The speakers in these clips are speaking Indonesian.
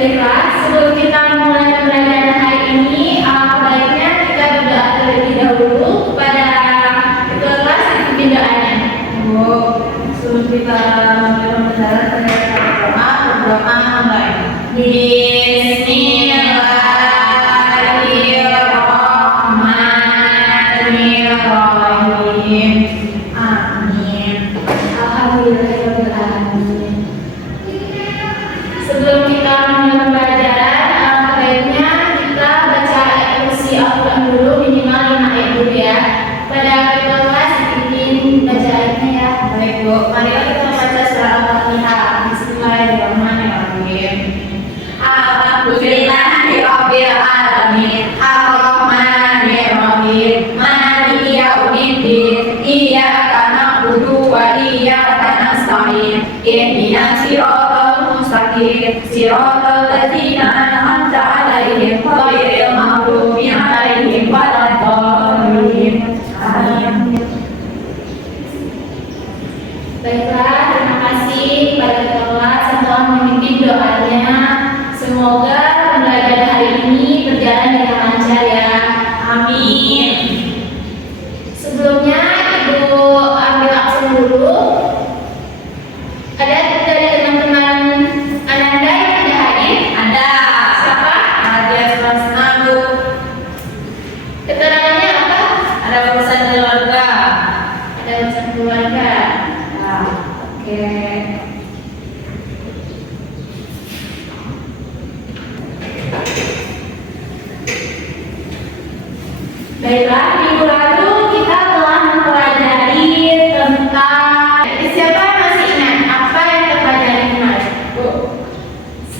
Baiklah, sebelum kita mulai pembelajaran hari ini, baiknya kita berdoa terlebih dahulu kepada ketua kelas ikutin doanya. Sebelum kita mulai pembelajaran, kita berdoa mulai. Bismillahirrahmanirrahim. Amin. Alhamdulillahirrahmanirrahim. Sebelum kita mulai pembelajaran, baiknya kita baca ayat kursi Al-Quran dulu, minimal 5 ayat dulu ya. Pada ketua kelas ikutin baca ayatnya ya. Baik Bu, marilah kita membaca surah Al-Fatihah. Bismillahirrahmanirrahim. Alhamdulillahirabbil alamin. Arrahmanirrahim. Maliki yaumiddin. Iyyaka na'budu wa iyyaka nasta'in. Ihdinas siratal mustaqim. Siratal ladzina an'amta 'alaihim ghairil maghdubi 'alaihim waladdallin. Amin. Baiklah, terima kasih kepada ketua kelas yang telah memimpin doanya. Semoga pembelajaran hari ini berjalan dengan lancar ya. Amin. Sebelumnya Ibu ambil absen dulu. Ada dari teman-teman Ananda yang tidak hadir? Ada. Siapa? Ada Rasna Bu. Keterangannya apa? Ada urusan keluarga. Ada urusan keluarga. Nah, oke. Baiklah, minggu lalu kita telah mempelajari tentang siapa yang masih ingat apa yang kita pelajari kemarin? Bu,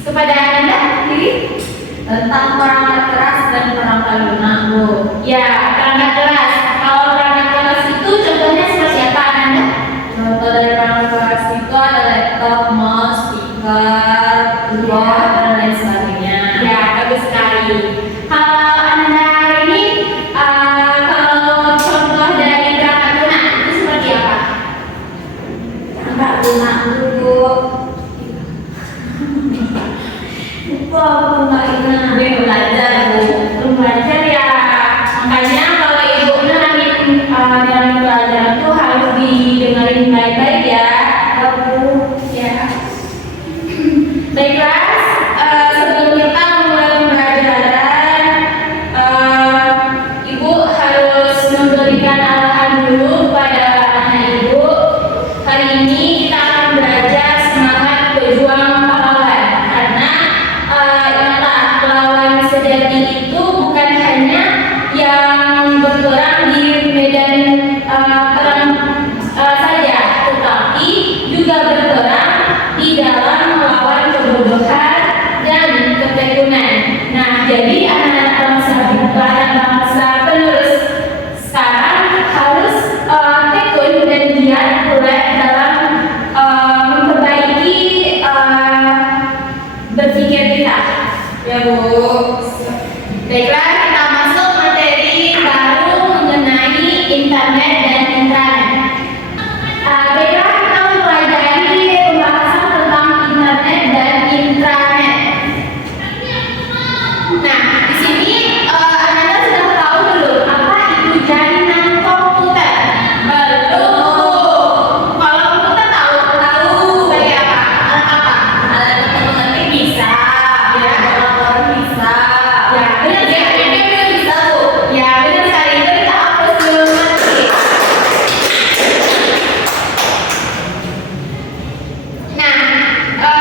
kepada Anda sendiri Tentang perangkat keras dan perangkat lunak Bu. ya, perangkat keras. Kalau perangkat keras itu contohnya seperti apa Anda? Contoh dari perangkat keras itu ada laptop, mouse, speaker, keyboard, dan lain sebagainya. Ya, bagus sekali. Kalau Anda hari ini kalau contoh dari perangkat lunak itu seperti apa? Perangkat lunak Bu. Lupa aku nggak ingat. Dia belajar Bu. Belum belajar ya. Makanya kalau ibu nerangin dalam pelajaran tuh harus didengarin baik-baik ya. Ya. Baiklah, sebelum kita mulai pembelajaran, ibu harus memberikan arahan dulu pada anak ibu. Hari ini kita akan belajar semangat berjuang pahlawan. Karena ingatlah, pahlawan sejati itu bukan hanya yang berperang di medan perang saja, tetapi juga berperang di dalam melawan kebodohan dan ketekunan. Nah, jadi anak-anak bangsa penerus sekarang harus tekun dan giat pula dalam memperbaiki berpikir kita. Ya Bu. Baiklah, kita masuk materi baru mengenai internet dan intranet. Baiklah, kita mempelajari pembahasan tentang internet dan intranet. Nah, di sini Anda sudah tahu belum apa itu jaringan komputer? Belum. Kalau komputer tahu sebagai apa? Alat apa? Alat untuk mengetik bisa. Ya. Kalkulator bisa. Ya, benar ya. Ini bisa Bu. Ya, benar sekali. Itu kita hapus dulu nanti. Nah,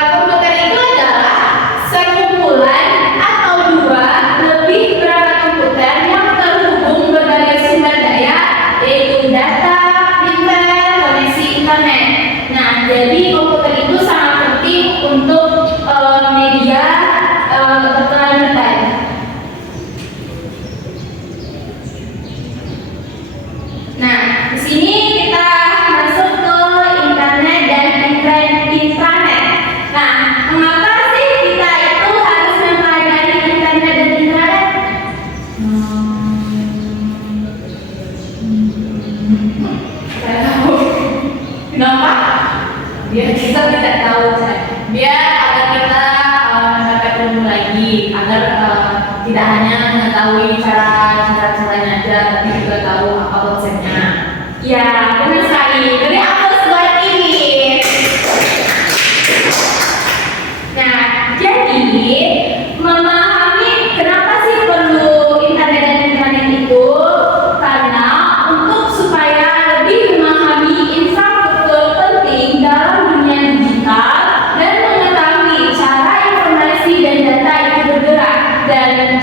komputer itu adalah sekumpulan atau dua lebih perangkat komputer yang terhubung berbagai sumber daya, yaitu data, printer, koneksi internet. Nah, jadi komputer itu sangat penting untuk media keterangan. Nah, di sini kita masuk ke internet dan intranet. Nah, mengapa sih kita itu harus mempelajari internet dan intranet? Saya tahu. Kenapa? Biar kita tidak tahu, biar agar kita mendapat ilmu mengetahui cara-caranya aja, tapi juga tahu apa konsepnya. Ya, benar sekali. Beri aplaus buat ini. Nah, jadi memahami kenapa sih perlu internet dan internet itu, karena untuk supaya lebih memahami infrastruktur penting dalam dunia digital dan mengetahui cara informasi dan data itu bergerak dan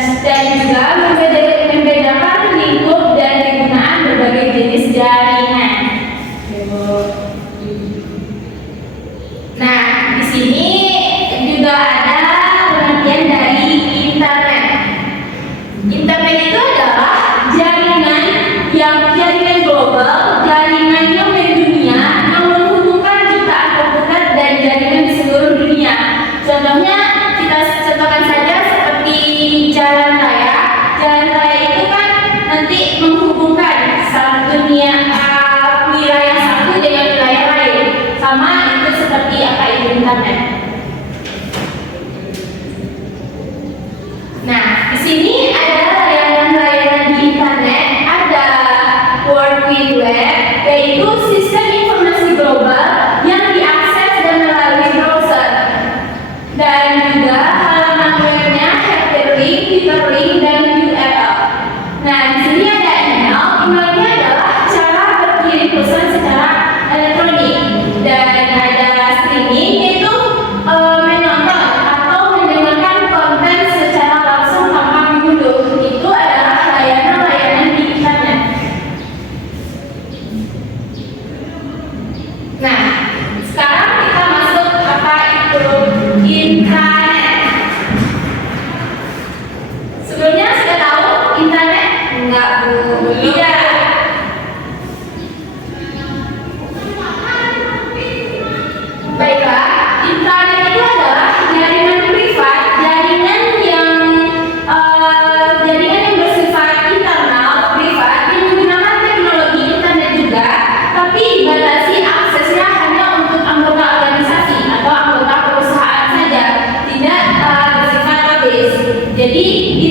juga membedakan lingkup dan kegunaan berbagai jenis jaringan. Nah, di sini juga ada pengertian dari internet. Internet itu adalah jaringan global, jaringan yang mendunia yang menghubungkan jutaan komputer dan jaringan di seluruh dunia. Contohnya kita contohkan saja seperti jalan raya. Jalan raya itu kan nanti menghubungkan wilayah satu dengan wilayah lain. Sama itu seperti apa itu internet. Nah, di sini ada layanan-layanan di internet, ada World Wide Web, yaitu sistem informasi global yang diakses dan melalui browser. Dan juga halaman webnya hyperlink, hyperlink, dan URL. Nah, di sini ada email. Emailnya adalah cara berkirim pesan secara elektronik. Dan ada streaming, yaitu menonton atau mendengarkan konten secara langsung tanpa diunduh. Itu adalah layanan-layanan di internet. Nah, sekarang kita masuk apa itu internet. Sebelumnya sudah tahu internet? Enggak, Bu. Iya. Baiklah, internet itu adalah jaringan privat, jaringan yang bersifat internal, privat, yang menggunakan teknologi internet juga, tapi dibatasi aksesnya hanya untuk anggota organisasi atau anggota perusahaan saja, tidak bersifat publis. Jadi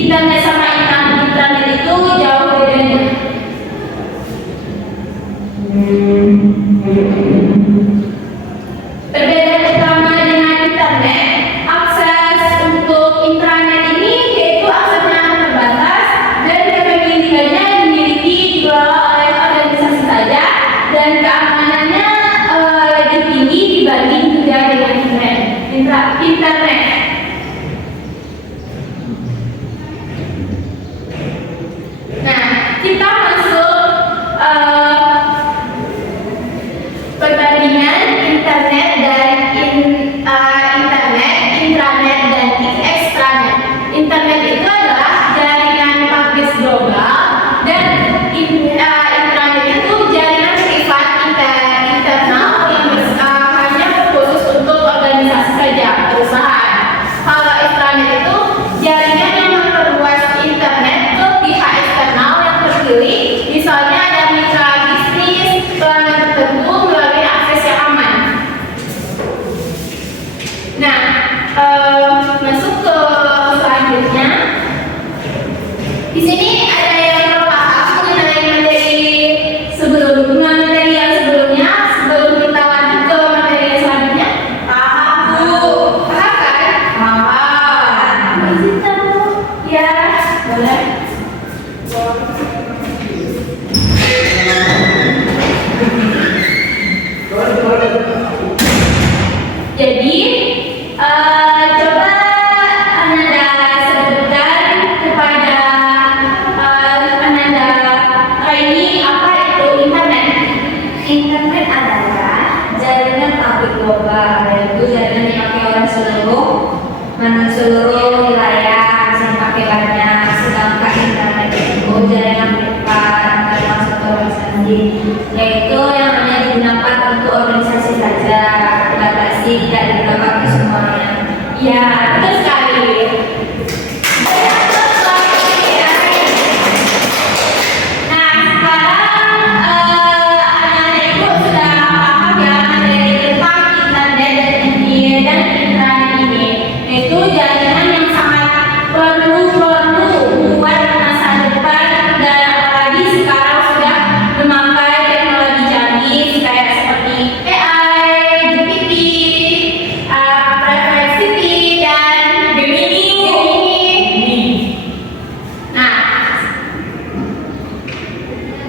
internet sama intranet itu jauh bedanya. Perbedaan utama dengan internet, akses untuk intranet ini yaitu aksesnya terbatas dan kepemilikannya dikelola oleh organisasi saja dan keamanannya lebih tinggi dibanding juga dengan internet. Nah, kita masuk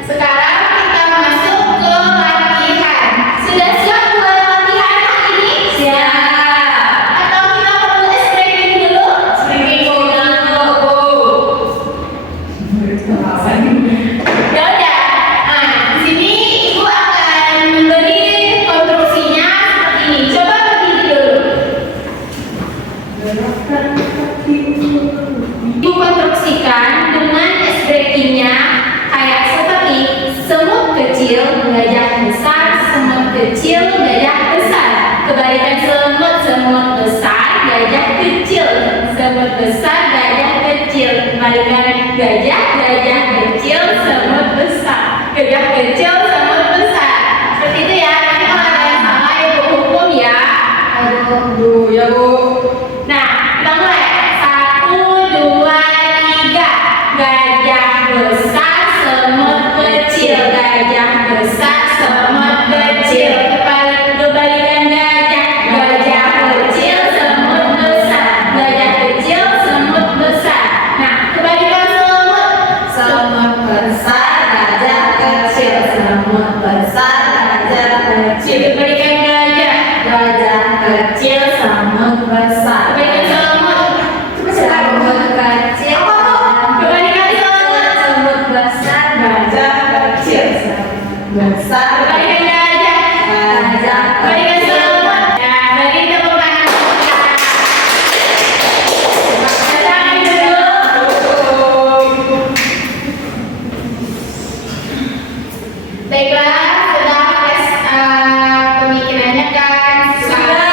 Sekarang kita masuk ke latihan. Sudah siap buat latihan hari ini? Siap. Atau kita perlu stretching dulu? Stretching dulu. Ya udah. Nah, di sini ibu akan memberi konstruksinya seperti ini. Coba berdiri dulu. Ibu konstruksikan dengan breakingnya kayak seperti semut kecil, gajah besar, semut kecil, gajah besar. Kebalikan semut, semut besar, gajah kecil, semut besar, gajah kecil. Kebalikan gajah, gajah kecil, semut besar, gajah kecil, semut besar. Seperti itu ya. Nanti kalau ada yang salah ibu hukum ya. Aduh, ya Bu. Nah, kita mulai. 1, 2, 3. Gajah besar, semut kecil. Gajah besar, semut kecil. Kebalikan gajah. Gajah kecil, semut besar. Gajah kecil, semut besar. Nah, kebalikan semut. Semut besar, gajah kecil. Semut besar, gajah kecil. Kebalikan gajah. Gajah kecil, semut besar. Kebalikan semut. Semut kecil, Kebalikan semut. semut besar, gajah kecil. Semut besar, Kebalikan gajah. gajah Kebalikan semut. Nah, bagi tepuk tangan. Tangan dulu. Baiklah, sudah tes pemikirannya kan? Sekarang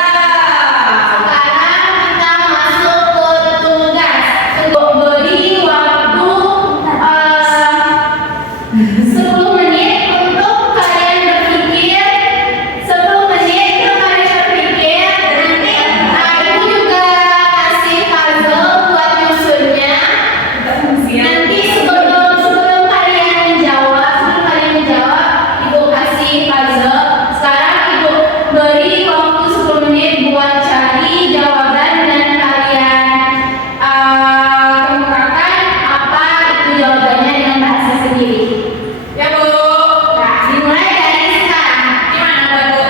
kita masuk ke tugas. Untuk beri waktu 10 menit untuk kalian berpikir. 10 menit untuk kalian berpikir. Nanti ibu juga kasih puzzle buat nyusunnya. Nanti sebelum kalian menjawab, ibu kasih puzzle. Sekarang ibu beri waktu 10 menit buat cari jawaban dan kalian kemukakan apa itu jawabannya dengan bahasa sendiri. Ya Bu. Nah, dimulai dari sekarang. Gimana Bu?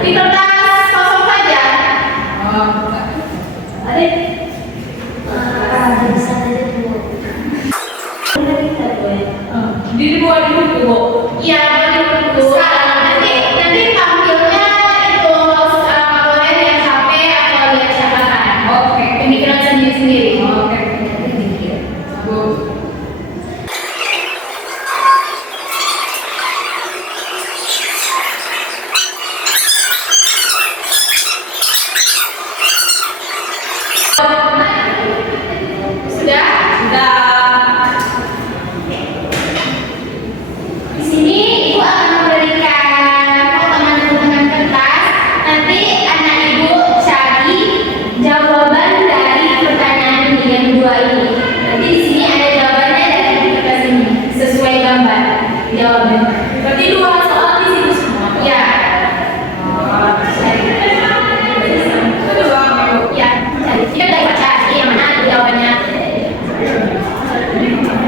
Di kertas kosong saja. Oh, Ada dibuat dulu Bu. Iya, boleh dulu. Nanti tampilnya itu kalian lihat HP atau lihat catatan. Oke. Pemikiran sendiri-sendiri. Oke. Bu. Sudah? Sudah. Di sini ibu akan memberikan potongan dengan kertas. Nanti anak ibu cari jawaban dari pertanyaan ini yang dua ini. Nanti di sini ada jawabannya dari kertas ini sesuai gambar jawabannya. Berarti 2 soal di situ semua. Ya, Itu doang ya Bu. ya. Cari. Kita udah baca yang mana jawabannya.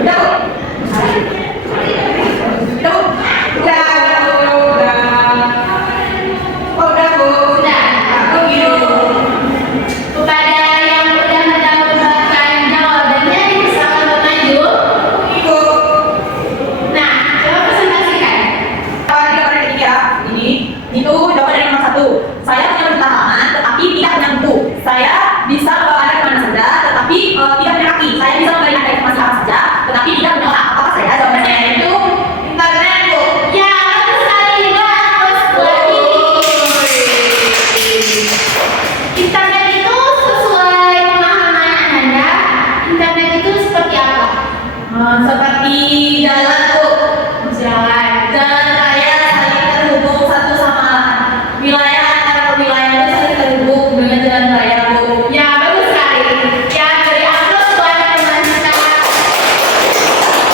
Udah Bu. Udah Bu. Udah. Oh, udah Bu. Sudah. Aku gitu. Kepada yang sudah mendapatkan jawabannya dipersilakan untuk maju. Ibu. Nah, coba presentasikan. Jawaban dari ketiga ini itu jawaban dari nomor 1. Saya punya tangan tetapi tidak punya bentuk. Saya bisa membawa Anda kemana saja tetapi tidak punya kaki. Saya bisa memberi Anda informasi apa saja tetapi tidak punya otak. Apa saya? Jawabannya itu internet Bu. Ya, bagus sekali. Bagus sekali. Internet itu sesuai pemahaman Anda. Internet itu seperti apa? Seperti jalan Bu. Jalan. Jalan raya saling terhubung satu sama lain. Wilayah antara wilayah itu saling terhubung dengan jalan raya Bu. Ya, bagus sekali. Ya, beri aplaus buat teman kita.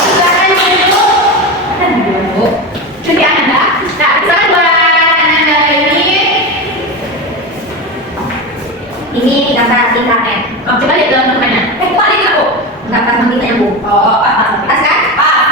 Silakan dulu. Bu. Nanti Anda. Nah, silakan buat Anda ini. Ini daftar internet. Oh, coba lihat dalam dokumennya. Kok ada Bu? Daftar mintanya Bu. Oh, pas. Pas kan? Pas.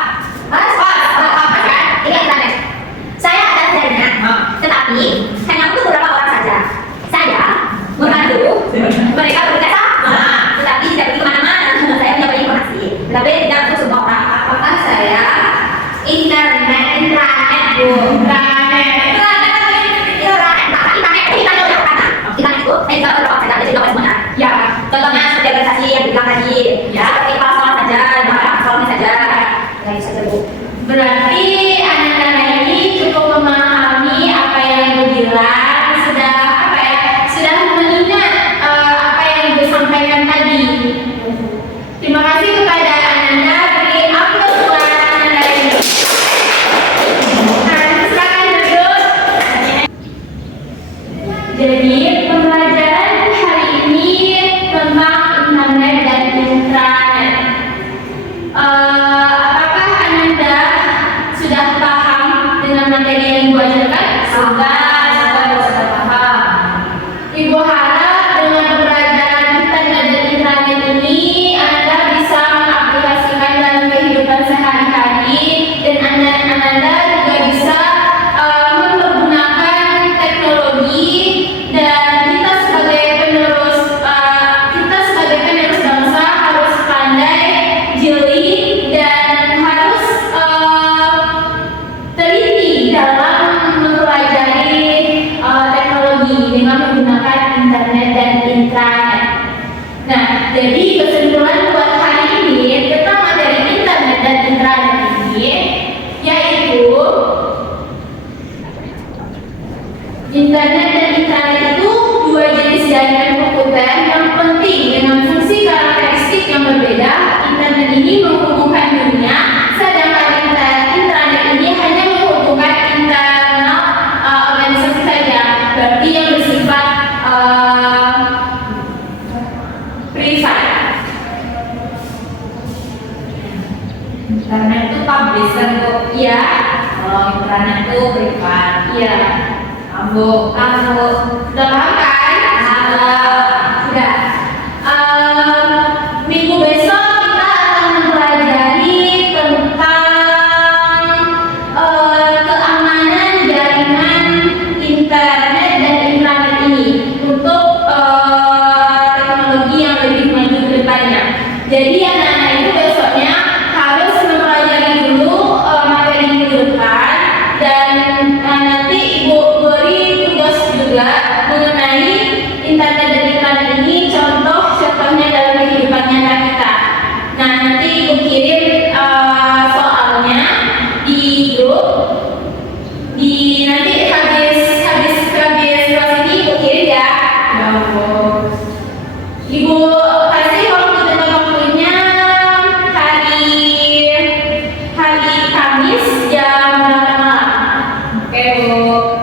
materi yang Ibu ajarkan? Sudah paham. Ibu harap dengan pembelajaran internet dan intranet ini Anda bisa mengaplikasikan dalam kehidupan sehari-hari dan Anda juga bisa mempergunakan teknologi dan kita sebagai penerus bangsa harus pandai, jeli dan harus teliti dalam mempelajari teknologi dengan menggunakan internet dan intranet. Nah, jadi kesimpulan buat hari ini tentang materi internet dan intranet ini yaitu internet dan intranet itu dua jenis jaringan komputer yang penting dengan fungsi karakteristik yang berbeda. Internet ini menghubungkan dunia, sedangkan intranet ini hanya menghubungkan internal organisasi saja, berarti yang bersifat privat. Internet itu publish kan Bu? Iya, Kalau internet itu privat. iya. Ambo. Sudah paham kan? Sudah. Minggu besok kita akan mempelajari tentang keamanan jaringan internet dan intranet ini untuk teknologi yang lebih maju ke depannya. Jadi anak-anak itu besoknya harus mempelajari dulu materi minggu depan dan nanti Ibu beri tugas juga mengenai internet dan intranet ini contohnya dalam kehidupan nyata kita. Nah, nanti Ibu kirim soalnya di grup. Nanti habis kelas ini Ibu kirim ya. Ya Bu. Ibu kasih waktu tentang waktunya hari Kamis jam 8 malam. Oke Bu.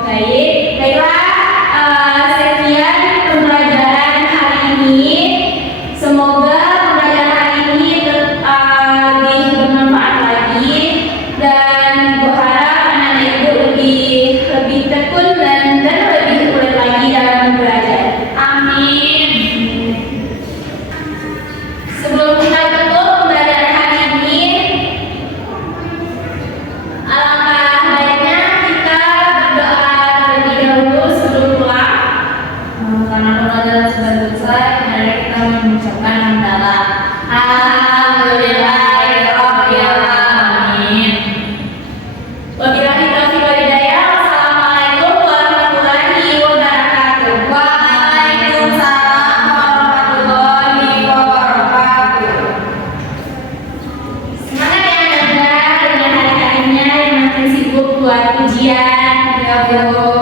Baiklah, sekian pembelajaran hari ini. Semoga pembelajaran hari ini lebih bermanfaat lagi dan berharap anak-anak Ibu lebih tekun dan lebih ulet lagi dalam belajar. Amin. Sebelum kita tutup pembelajaran hari ini, alangkah baiknya kita berdoa terlebih dahulu sebelum pulang. Karena pembelajaran sudah selesai, mari kita mengucapkan hamdalah. Alhamdulillahirabbil alamin. Wabillahi taufiq wal hidayah. Wassalamualaikum warahmatullahi wabarakatuh. Waalaikumsalam warahmatullahi wabarakatuh. Semangat ya anak-anak dengan hari-harinya yang makin sibuk buat ujian. Ya Bu.